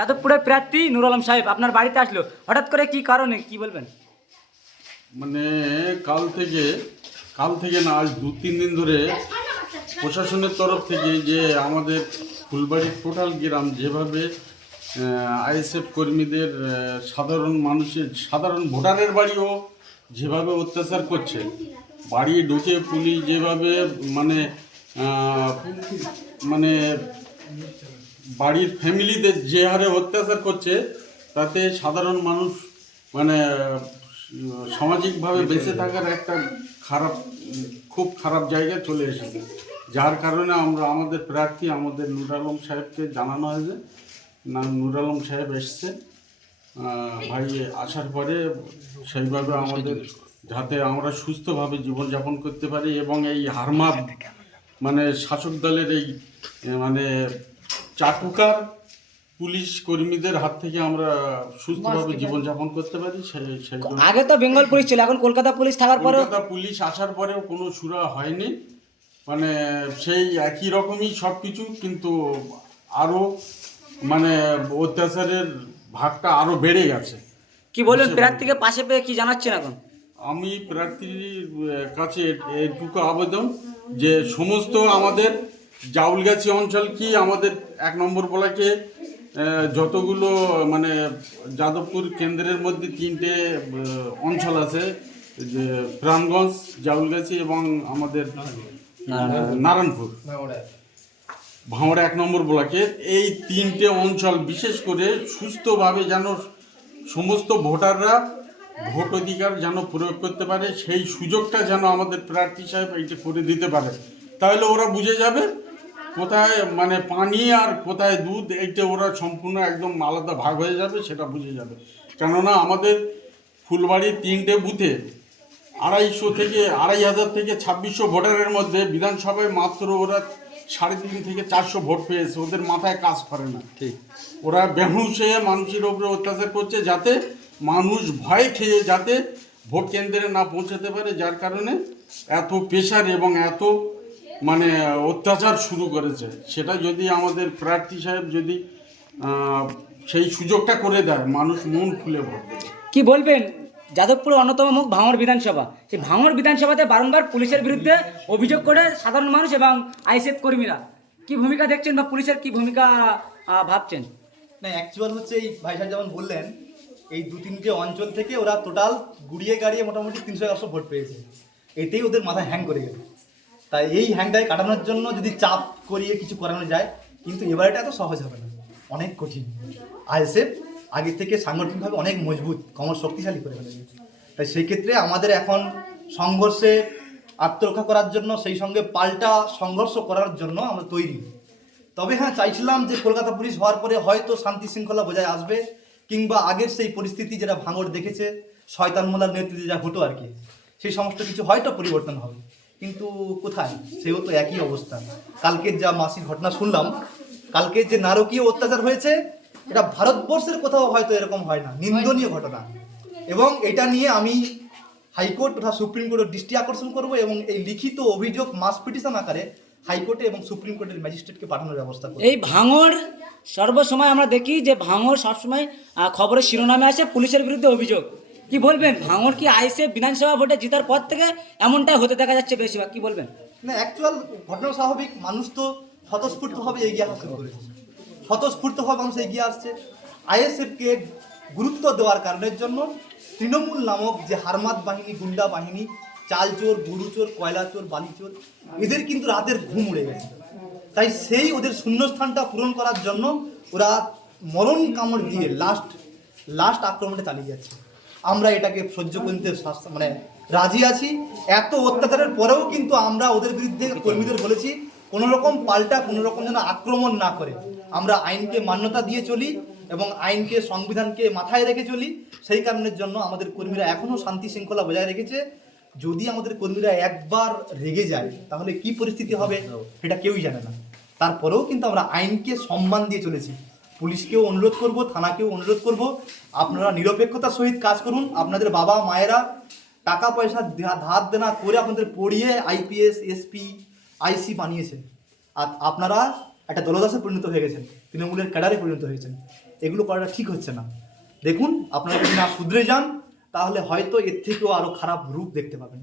যাদবপুরের প্রার্থী নুর আলম সাহেব, আপনার বাড়িতে আসলো। হঠাৎ করে কি কারণে, কি বলবেন? মানে কাল থেকে কাল থেকে না, আজ দু, তিন দিন ধরে প্রশাসনের তরফ থেকে যে আমাদের ফুলবাড়ির টোটাল গ্রাম যেভাবে আইএসএফ কর্মীদের সাধারণ মানুষের, সাধারণ ভোটারের বাড়িও যেভাবে অত্যাচার করছে, বাড়ি ঢুকে পুলিশ যেভাবে মানে মানে বাড়ির ফ্যামিলিদের যে হারে অত্যাচার করছে তাতে সাধারণ মানুষ মানে সামাজিকভাবে বেঁচে থাকার একটা খারাপ খুব খারাপ জায়গায় চলে এসেছে। যার কারণে আমরা আমাদের প্রার্থী আমাদের নুর আলম সাহেবকে জানানো হয়েছে। না নুর আলম সাহেব এসছে। ভাই আসার পরে সেইভাবে আমাদের যাতে আমরা সুস্থভাবে জীবনযাপন করতে পারি এবং এই হারমাদ মানে শাসক দলের এই মানে চাটুকার পুলিশ কর্মীদের হাত থেকে আমরা সুস্থভাবে জীবনযাপন করতে পারি আগে তো বেঙ্গল পুলিশ ছিল এখন কলকাতা পুলিশ থাকার পরেও কলকাতা পুলিশ আসার পরেও কোনো সুরা হয়নি। মানে সেই একই রকমই সব কিছু কিন্তু আরও মানে অত্যাচারের ভাগটা আরও বেড়ে গেছে। কি বলবেন প্রার্থীকে পাশে পেয়ে কি জানাচ্ছেন এখন? আমি প্রার্থীর কাছে এইটুকু আবেদন যে সমস্ত আমাদের জাউলগাছি অঞ্চল কি আমাদের এক নম্বর বলাকে যতগুলো মানে যাদবপুর কেন্দ্রের মধ্যে তিনটে অঞ্চল আছে, যে প্রাণগঞ্জ, জাউলগাছি এবং আমাদের নারায়ণপুর। ভাঙড়া এক নম্বর ব্লকের এই তিনটে অঞ্চল বিশেষ করে সুস্থভাবে যেন সমস্ত ভোটাররা ভোট অধিকার যেন প্রয়োগ করতে পারে, সেই সুযোগটা যেন আমাদের প্রার্থী সাহেব এইটা করে দিতে পারে। তাহলে ওরা বুঝে যাবে কোথায় মানে পানি আর কোথায় দুধ এইটা ওরা সম্পূর্ণ একদম আলাদা ভাগ হয়ে যাবে সেটা বুঝে যাবে। কেননা আমাদের ফুলবাড়ির তিনটে বুথে আড়াইশো থেকে আড়াই হাজার থেকে ছাব্বিশশো ভোটারের মধ্যে বিধানসভায় মাত্র ওরা সাড়ে তিন থেকে চারশো ভোট পেয়েছে ওদের মাথায় কাজ করে না। ঠিক। ওরা বেহুশ হয়ে মানুষের উপরে অত্যাচার করছে যাতে মানুষ ভয় খেয়ে যাতে ভোট কেন্দ্রে না পৌঁছাতে পারে যার কারণে এত প্রেশার এবং এত মানে অত্যাচার শুরু করেছে। সেটা যদি আমাদের প্রার্থী সাহেব যদি সেই সুযোগটা করে দেয় মানুষ মন খুলে ভোট দেবে। কি বলবেন? যাদবপুরের অন্যতম মুখ ভাঙর বিধানসভা। সেই ভাঙর বিধানসভাতে বারংবার পুলিশের বিরুদ্ধে অভিযোগ করে সাধারণ মানুষ এবং আইসিএফ কর্মীরা। কি ভূমিকা দেখছেন বা পুলিশের কি ভূমিকা ভাবছেন? না অ্যাকচুয়াল হচ্ছে এই ভাই সাহেব যেমন বললেন এই দু তিনটে অঞ্চল থেকে ওরা টোটাল গুড়িয়ে গাড়িয়ে মোটামুটি তিনশো একশো ভোট পেয়েছে। এতেই ওদের মাথায় হ্যাং করে গেল। তাই এই হ্যাংটাকে কাটানোর জন্য যদি চাপ করিয়ে কিছু করানো যায়, কিন্তু এবারটা এত সহজ হবে না। অনেক কঠিন। আইএসএফ আগে থেকে সাংগঠনিকভাবে অনেক মজবুত কমর শক্তিশালী করে ফেলেছে। তাই সেই ক্ষেত্রে আমাদের এখন সংঘর্ষে আত্মরক্ষা করার জন্য, সেই সঙ্গে পাল্টা সংঘর্ষ করার জন্য আমরা তৈরি। তবে হ্যাঁ চাইছিলাম যে কলকাতা পুলিশ হওয়ার পরে হয়তো শান্তি শৃঙ্খলা বজায় আসবে, কিংবা আগের সেই পরিস্থিতি যেটা ভাঙড় দেখেছে, শয়তান নেতৃত্বে যা হতো আর কি, সেই সমস্ত কিছু হয়তো পরিবর্তন হবে। কিন্তু কোথায়? সেও তো একই অবস্থা। কালকের যা মাসিক ঘটনা শুনলাম কালকে যে নারকীয় অত্যাচার হয়েছে, এটা ভারতবর্ষের কোথাও হয়তো এরকম হয় না। নিন্দনীয় ঘটনা। এবং এটা নিয়ে আমি হাইকোর্ট তথা সুপ্রিম কোর্টের দৃষ্টি আকর্ষণ করব এবং এই লিখিত অভিযোগ মাস পিটিশন আকারে হাইকোর্টে এবং সুপ্রিম কোর্টের ম্যাজিস্ট্রেটকে পাঠানোর ব্যবস্থা করব। এই ভাঙর সর্বসময় আমরা দেখি যে ভাঙর সবসময় খবরের শিরোনামে আসে, পুলিশের বিরুদ্ধে অভিযোগ। কি বলবেন? ভাঙড় কি আইসিএফ বিধানসভা ভোটে জেতার পর থেকে এমনটাই হতে দেখা যাচ্ছে বেশিরভাগ? কি বলবেন? না অ্যাকচুয়াল ঘটনা স্বাভাবিক মানুষ তো স্বতঃস্ফূর্তভাবে এগিয়ে আসা শুরু করেছে। স্বতঃস্ফূর্তভাবে মানুষ এগিয়ে আসছে। আইএসএফকে গুরুত্ব দেওয়ার কারণের জন্য তৃণমূল নামক যে হারমাত বাহিনী, গুন্ডা বাহিনী চাল চোর বালি চোর এদের কিন্তু রাতের ঘুম উড়ে গেছে। তাই সেই ওদের শূন্যস্থানটা পূরণ করার জন্য ওরা মরণ কামড় দিয়ে লাস্ট লাস্ট আক্রমণে চালিয়ে যাচ্ছে। আমরা এটাকে সহ্য করতে মানে রাজি আছি। এত অত্যাচারের পরেও কিন্তু আমরা ওদের বিরুদ্ধে কর্মীদের বলেছি কোনো রকম পাল্টা কোনো রকম যেন আক্রমণ না করে। আমরা আইনকে মান্যতা দিয়ে চলি এবং আইনকে, সংবিধানকে মাথায় রেখে চলি। সেই কারণের জন্য আমাদের কর্মীরা এখনও শান্তি শৃঙ্খলা বজায় রেখেছে। যদি আমাদের কর্মীরা একবার রেগে যায়, তাহলে কি পরিস্থিতি হবে, সেটা কেউই জানে না। তারপরেও কিন্তু আমরা আইনকে সম্মান দিয়ে চলেছি। পুলিশকেও অনুরোধ করব, থানাকেও অনুরোধ করব, আপনারা নিরপেক্ষতার সহিত কাজ করুন। আপনাদের বাবা মায়েরা টাকা পয়সা ধার দেনা করে আপনাদের পড়িয়ে আইপিএস, এসপি, আইসি বানিয়েছে আর আপনারা একটা দলদাসে পরিণত হয়ে গেছেন, তৃণমূলের ক্যাডারে পরিণত হয়েছেন এগুলো করাটা ঠিক হচ্ছে না। দেখুন, আপনারা যদি না শুধরে যান, তাহলে হয়তো এর থেকেও আরও খারাপ রূপ দেখতে পাবেন।